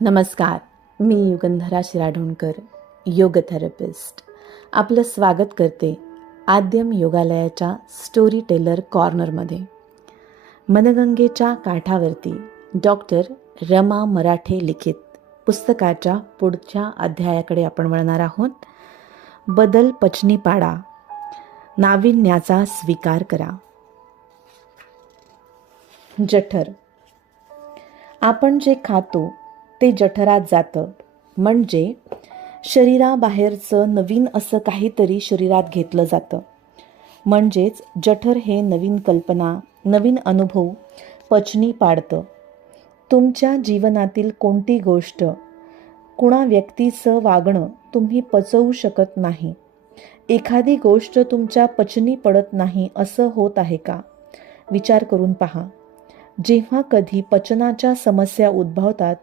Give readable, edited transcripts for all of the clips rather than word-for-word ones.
नमस्कार. मी युगंधरा शिराढोणकर, योग थेरपिस्ट. आपलं स्वागत करते आद्यम योगालयाच्या स्टोरी टेलर कॉर्नरमध्ये. मनगंगेच्या काठावरती डॉक्टर रमा मराठे लिखित पुस्तकाच्या पुढच्या अध्यायाकडे आपण वळणार आहोत. बदल पचनी पाडा, नाविन्याचा स्वीकार करा. जठर. आपण जे खातो ते जठरात जातं, म्हणजे शरीराबाहेरचं नवीन असं काहीतरी शरीरात घेतलं जातं. म्हणजेच जठर हे नवीन कल्पना, नवीन अनुभव पचनी पाडतं. तुमच्या जीवनातील कोणती गोष्ट, कुणा व्यक्तीचं वागणं तुम्ही पचवू शकत नाही. एखादी गोष्ट तुमच्या पचनी पडत नाही असं होत आहे का? विचार करून पहा. जेव्हा कधी पचनाच्या समस्या उद्भवतात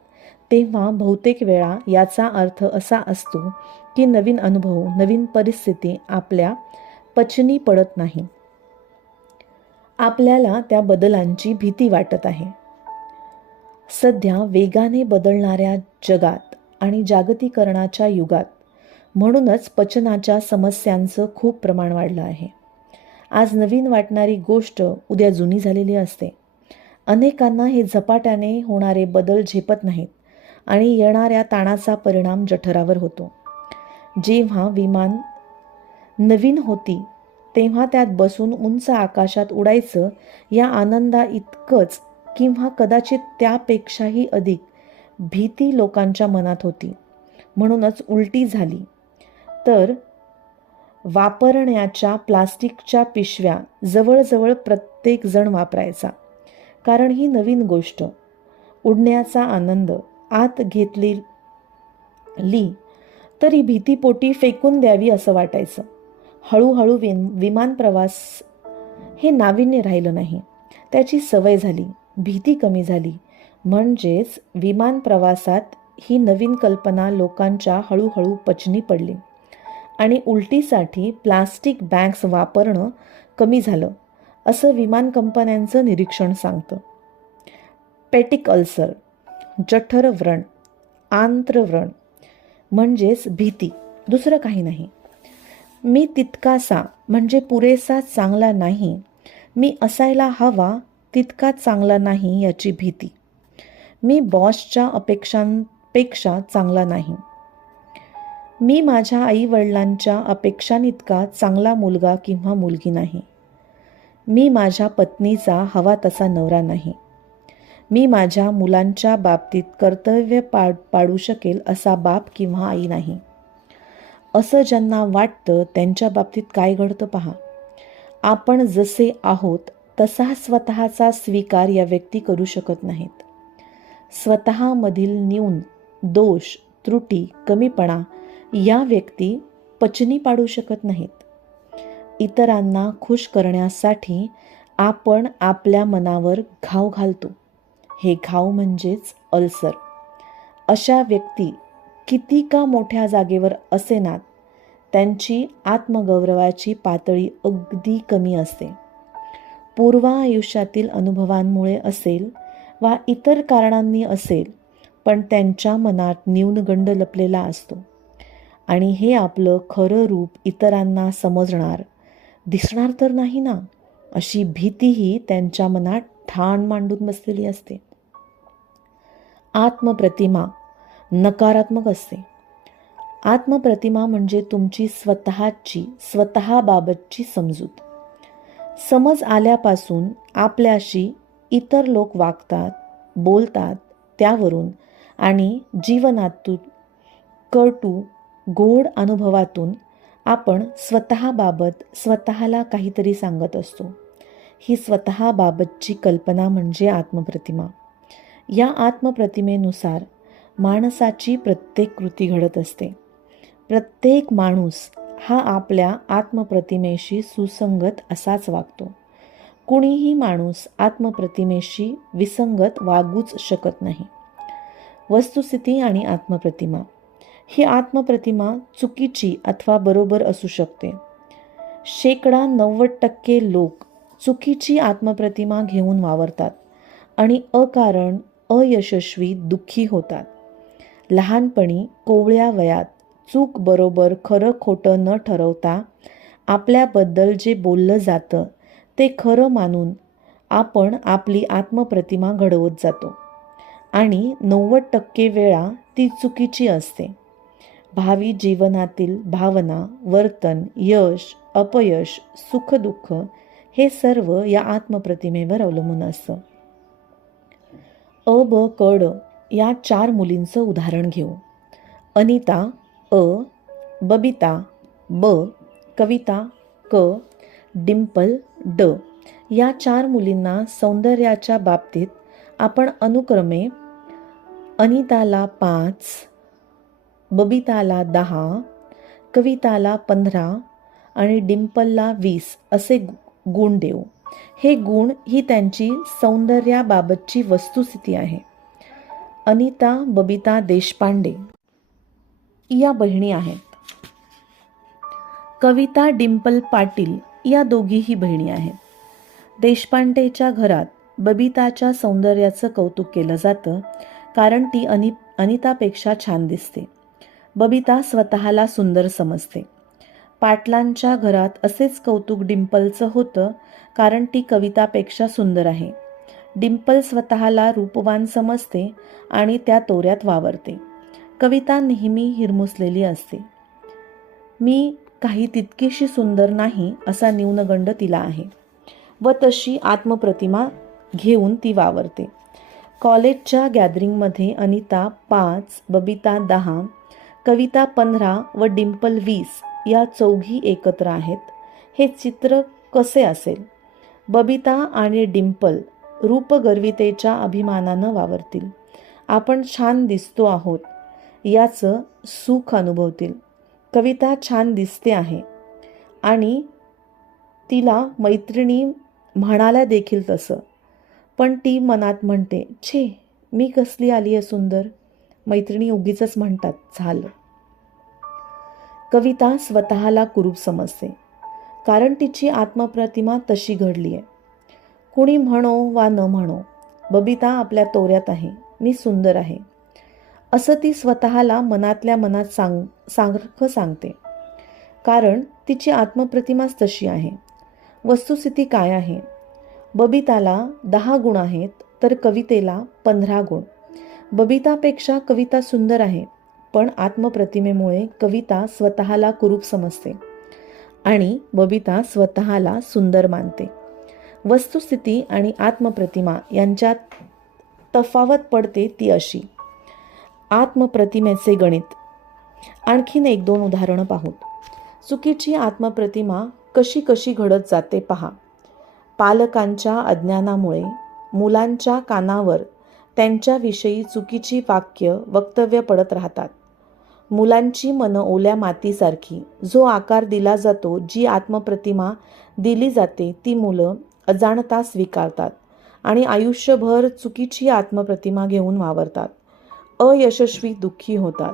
तेव्हा बहुतेक वेळा याचा अर्थ असा असतो की नवीन अनुभव, नवीन परिस्थिती आपल्या पचनी पडत नाही. आपल्याला त्या बदलांची भीती वाटत आहे. सध्या वेगाने बदलणाऱ्या जगात आणि जागतिकीकरणाच्या युगात म्हणूनच पचनाच्या समस्यांचं खूप प्रमाण वाढलं आहे. आज नवीन वाटणारी गोष्ट उद्या जुनी झालेली असते. अनेकांना हे झपाट्याने होणारे बदल झेपत नाहीत आणि येणाऱ्या ताणाचा परिणाम जठरावर होतो. जेव्हा विमान नवीन होती तेव्हा त्यात बसून उंच आकाशात उडायचं या आनंदा इतकंच किंवा कदाचित त्यापेक्षाही अधिक भीती लोकांच्या मनात होती. म्हणूनच उलटी झाली तर वापरण्याच्या प्लास्टिकच्या पिशव्या जवळजवळ प्रत्येक जण वापरायचा. कारण ही नवीन गोष्ट, उडण्याचा आनंद आत घेतलेली तरी भीतीपोटी फेकून द्यावी असं वाटायचं. हळूहळू विमान प्रवास हे नाविन्य राहिलं नाही, त्याची सवय झाली, भीती कमी झाली. म्हणजेच विमान प्रवासात ही नवीन कल्पना लोकांच्या हळूहळू पचनी पडली आणि उलटीसाठी प्लास्टिक बॅग्स वापरणं कमी झालं असं विमान कंपन्यांचं निरीक्षण सांगतं. पेटिक अल्सर, जठर व्रण, आंत्रव्रण म्हणजेच भीती, दुसरं काही नाही. मी तितकासा म्हणजे पुरेसा चांगला नाही, मी असायला हवा तितका चांगला नाही याची भीती. मी बॉसच्या अपेक्षांपेक्षा चांगला नाही. मी माझ्या आईवडिलांच्या अपेक्षांइतका चांगला मुलगा किंवा मुलगी नाही. मी माझ्या पत्नीचा हवा तसा नवरा नाही. मी माझ्या मुलांच्या बाबतीत कर्तव्य पाडू शकेल असा बाप किंवा आई नाही. असं ज्यांना वाटतं त्यांच्या बाबतीत काय घडतं पहा. आपण जसे आहोत तसा स्वतःचा स्वीकार या व्यक्ती करू शकत नाहीत. स्वतःमधील न्यून, दोष, त्रुटी, कमीपणा या व्यक्ती पचनी पाडू शकत नाहीत. इतरांना खुश करण्यासाठी आपण आपल्या मनावर घाव घालतो. हे घाव म्हणजेच अल्सर. अशा व्यक्ती किती का मोठ्या जागेवर असेनात, त्यांची आत्मगौरवाची पातळी अगदी कमी असते. पूर्व आयुष्यातील अनुभवांमुळे असेल वा इतर कारणांनी असेल, पण त्यांच्या मनात न्यूनगंड लपलेला असतो आणि हे आपलं खरं रूप इतरांना समजणार, दिसणार तर नाही ना, अशी भीतीही त्यांच्या मनात ठाण मांडून बसलेली असते. आत्मप्रतिमा नकारात्मक असते. आत्मप्रतिमा म्हणजे तुमची स्वतःबाबतची समजूत. समज आल्यापासून आपल्याशी इतर लोक वागतात, बोलतात त्यावरून आणि जीवनातून कटू गोड अनुभवातून आपण स्वतःबाबत स्वतःला काहीतरी सांगत असतो. ही स्वतःबाबतची कल्पना म्हणजे आत्मप्रतिमा. या आत्मप्रतिमेनुसार माणसाची प्रत्येक कृती घडत असते. प्रत्येक माणूस हा आपल्या आत्मप्रतिमेशी सुसंगत असाच वागतो. कुणीही माणूस आत्मप्रतिमेशी विसंगत वागूच शकत नाही. वस्तुस्थिती आणि आत्मप्रतिमा. ही आत्मप्रतिमा चुकीची अथवा बरोबर असू शकते. 90% लोक चुकीची आत्मप्रतिमा घेऊन वावरतात आणि अकारण अयशस्वी दुःखी होतात. लहानपणी कोवळ्या वयात चूक बरोबर खरं खोटं न ठरवता आपल्याबद्दल जे बोललं जातं ते खरं मानून आपण आपली आत्मप्रतिमा घडवत जातो आणि 90% वेळा ती चुकीची असते. भावी जीवनातील भावना, वर्तन, यश, अपयश, सुखदुःख हे सर्व या आत्मप्रतिमेवर अवलंबून असतं. अ, ब, क, ड या 4 मुलींचं उदाहरण घेऊ. अनिता अ, बबिता ब, कविता क, डिंपल ड या 4 मुलींना सौंदर्याच्या बाबतीत आपण अनुक्रमे अनिताला 5, बबिताला 10, कविताला 15 आणि डिंपलला 20 असे गुण देऊ. हे गुण ही त्यांची सौंदर्याबाबतची वस्तुस्थिती आहे. अनिता बबिता देशपांडे या बहिणी आहेत. कविता डिंपल पाटील या दोघीही बहिणी आहेत. देशपांडेच्या घरात बबिताच्या सौंदर्याचं कौतुक केलं जातं कारण ती अनितापेक्षा छान दिसते. बबिता स्वतःला सुंदर समजते. पाटलांच्या घरात असेच कौतुक डिंपलचं होतं कारण ती कवितापेक्षा सुंदर आहे. डिंपल स्वतःला रूपवान समजते आणि त्या तोऱ्यात वावरते. कविता नेहमी हिरमुसलेली असते. मी काही तितकीशी सुंदर नाही असा न्यूनगंड तिला आहे व तशी आत्मप्रतिमा घेऊन ती वावरते. कॉलेजच्या गॅदरिंगमध्ये अनिता 5, बबिता 10, कविता 15 व डिंपल 20 या चौघी एकत्र आहेत. हे चित्र कसे असेल? बबिता आणि डिंपल रूपगर्वितेच्या अभिमानानं वावरतील. आपण छान दिसतो आहोत याचं सुख अनुभवतील. कविता छान दिसते आहे आणि तिला मैत्रिणी म्हणाल्या देखील तसं, पण ती मनात म्हणते, छे मी कसली आली आहे सुंदर. मैत्रिणी उगीचच म्हणतात, झालं. कविता स्वतःला कुरूप समजते कारण तिची आत्मप्रतिमा तशी घडली आहे. कुणी म्हणो वा न म्हणो, बबिता आपल्या तोऱ्यात आहे, मी सुंदर आहे असं ती स्वतःला मनातल्या मनात सारखं सांगते कारण तिची आत्मप्रतिमाच तशी आहे. वस्तुस्थिती काय आहे? बबिताला 10 गुण आहेत तर कवितेला 15 गुण. बबितापेक्षा कविता सुंदर आहे, पण आत्मप्रतिमेमुळे कविता स्वतःला कुरूप समजते आणि बबिता स्वतःला सुंदर मानते. वस्तुस्थिती आणि आत्मप्रतिमा यांच्यात तफावत पडते ती अशी. आत्मप्रतिमेचे गणित. आणखीन 1-2 उदाहरणं पाहू. चुकीची आत्मप्रतिमा कशी कशी घडत जाते पहा. पालकांच्या अज्ञानामुळे मुलांच्या कानावर त्यांच्याविषयी चुकीची वक्तव्य पडत राहतात. मुलांची मनं ओल्या मातीसारखी. जो आकार दिला जातो, जी आत्मप्रतिमा दिली जाते ती मुलं अजाणता स्वीकारतात आणि आयुष्यभर चुकीची आत्मप्रतिमा घेऊन वावरतात. अयशस्वी दुःखी होतात.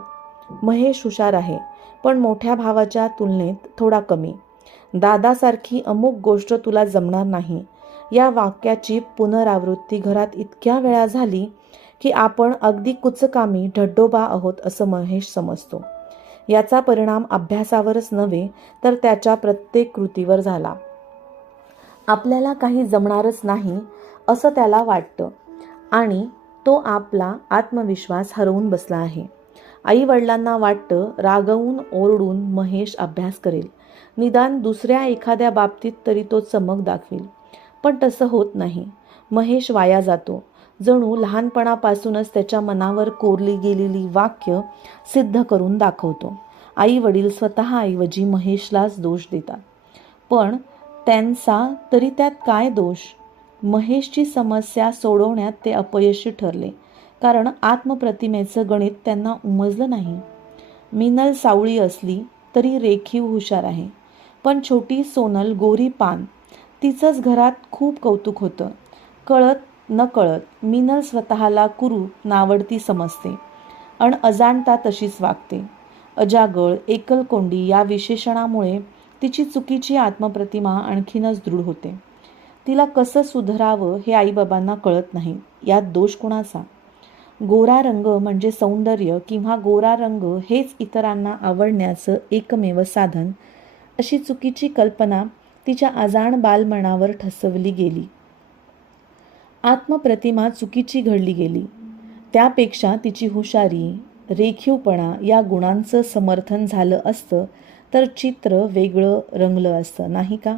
महेश हुशार आहे पण मोठ्या भावाच्या तुलनेत थोडा कमी. दादासारखी अमुक गोष्ट तुला जमणार नाही या वाक्याची पुनरावृत्ती घरात इतक्या वेळा झाली की आपण अगदी कुचकामी ढड्डोबा आहोत असं महेश समजतो. याचा परिणाम अभ्यासावरच नव्हे तर त्याच्या प्रत्येक कृतीवर झाला. आपल्याला काही जमणारच नाही असं त्याला वाटतं आणि तो आपला आत्मविश्वास हरवून बसला आहे. आई वडिलांना वाटतं रागवून ओरडून महेश अभ्यास करेल, निदान दुसऱ्या एखाद्या बाबतीत तरी तो चमक दाखवेल. पण तसं होत नाही. महेश वाया जातो. जणू लहानपणापासूनच त्याच्या मनावर कोरली गेलेली वाक्य सिद्ध करून दाखवतो. आई वडील स्वतःऐवजी महेशलाच दोष देतात. पण त्यांचा तरी त्यात काय दोष? महेशची समस्या सोडवण्यात ते अपयशी ठरले कारण आत्मप्रतिमेचं गणित त्यांना उमजलं नाही. मिनल सावळी असली तरी रेखीव हुशार आहे, पण छोटी सोनल गोरी पान, तिचंच घरात खूप कौतुक होतं. कळत नकळत मिनल स्वतःला कुरूप नावडती समजते आणि अजाणता तशीच वागते. अजागळ, एकलकोंडी या विशेषणामुळे तिची चुकीची आत्मप्रतिमा आणखीनच दृढ होते. तिला कसं सुधारावं हे आईबाबांना कळत नाही. यात दोष कुणाचा? गोरा रंग म्हणजे सौंदर्य किंवा गोरा रंग हेच इतरांना आवडण्याचं एकमेव साधन, अशी चुकीची कल्पना तिच्या अजाण बालमनावर ठसवली गेली. आत्मप्रतिमा चुकीची घडली गेली. त्यापेक्षा तिची हुशारी, रेखीवपणा या गुणांचं समर्थन झालं असतं तर चित्र वेगळं रंगलं असतं, नाही का?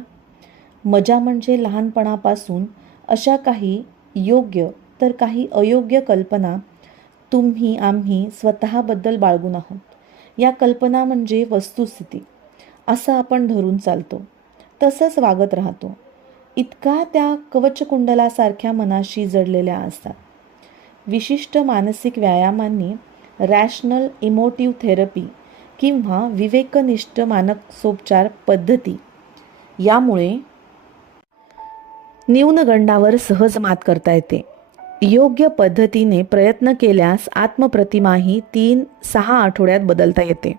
मजा म्हणजे लहानपणापासून अशा काही योग्य तर काही अयोग्य कल्पना आम्ही स्वतःबद्दल बाळगून आहोत. या कल्पना म्हणजे वस्तुस्थिती असं आपण धरून चालतो, तसंच वागत राहतो. इतका त्या कवचकुंडलासारख्या मनाशी जडलेल्या असतात. विशिष्ट मानसिक व्यायामांनी, रॅशनल इमोटिव्ह थेरपी किंवा विवेकनिष्ठ मानसोपचार पद्धती यामुळे न्यूनगंडावर सहज मात करता येते. योग्य पद्धतीने प्रयत्न केल्यास आत्मप्रतिमाही 3-6 आठवड्यात बदलता येते.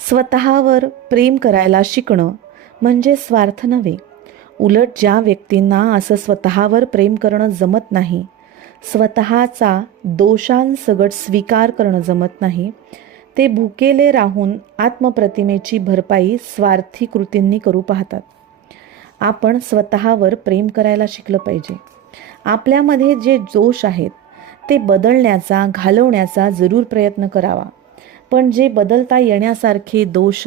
स्वतःवर प्रेम करायला शिकणं म्हणजे स्वार्थ नव्हे. उलट ज्या व्यक्तींना असं स्वतःवर प्रेम करणं जमत नाही, स्वतःचा दोषांसकट स्वीकार करणं जमत नाही, ते भुकेले राहून आत्मप्रतिमेची भरपाई स्वार्थी कृतींनी करू पाहतात. आपण स्वतःवर प्रेम करायला शिकलं पाहिजे. आपल्यामध्ये जे दोष आहेत ते बदलण्याचा, घालवण्याचा जरूर प्रयत्न करावा. पण जे बदलता येण्यासारखे दोष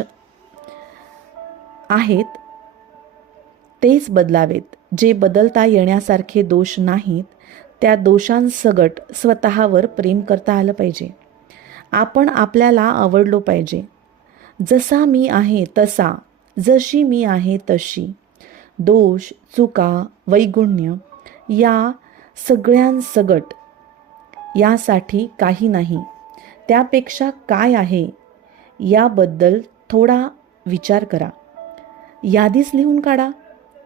आहेत तेच बदलावेत. जे बदलता येण्यासारखे दोष नाहीत त्या दोषांसकट स्वतःवर प्रेम करता आलं पाहिजे. आपण आपल्याला आवडलो पाहिजे. जसा मी आहे तसा, जशी मी आहे तशी. दोष, चुका, वैगुण्य या सगळ्यांसकट यासाठी काही नाही, त्यापेक्षा काय आहे याबद्दल थोडा विचार करा. यादीच लिहून काढा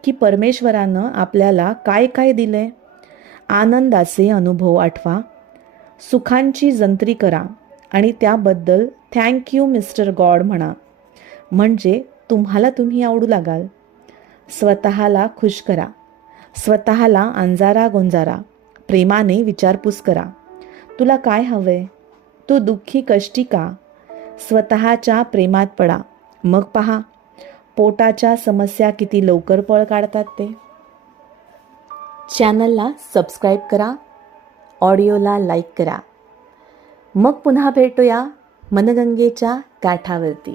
की परमेश्वरानं आपल्याला काय काय दिलंय. आनंदाचे अनुभव आठवा, सुखांची जंत्री करा आणि त्याबद्दल थँक्यू मिस्टर गॉड म्हणा. म्हणजे तुम्ही आवडू लागाल. स्वतःला खुश करा. स्वतःला अंजारा गोंजारा. प्रेमाने विचारपूस करा. तुला काय हवंय? तू दुःखी कष्टी का? स्वतःच्या प्रेमात पडा. मग पहा पोटाच्या समस्या किती लवकर पळ काढतात ते. चॅनलला सबस्क्राईब करा, ऑडिओला लाईक करा. मग पुन्हा भेटूया मनगंगेच्या काठावरती.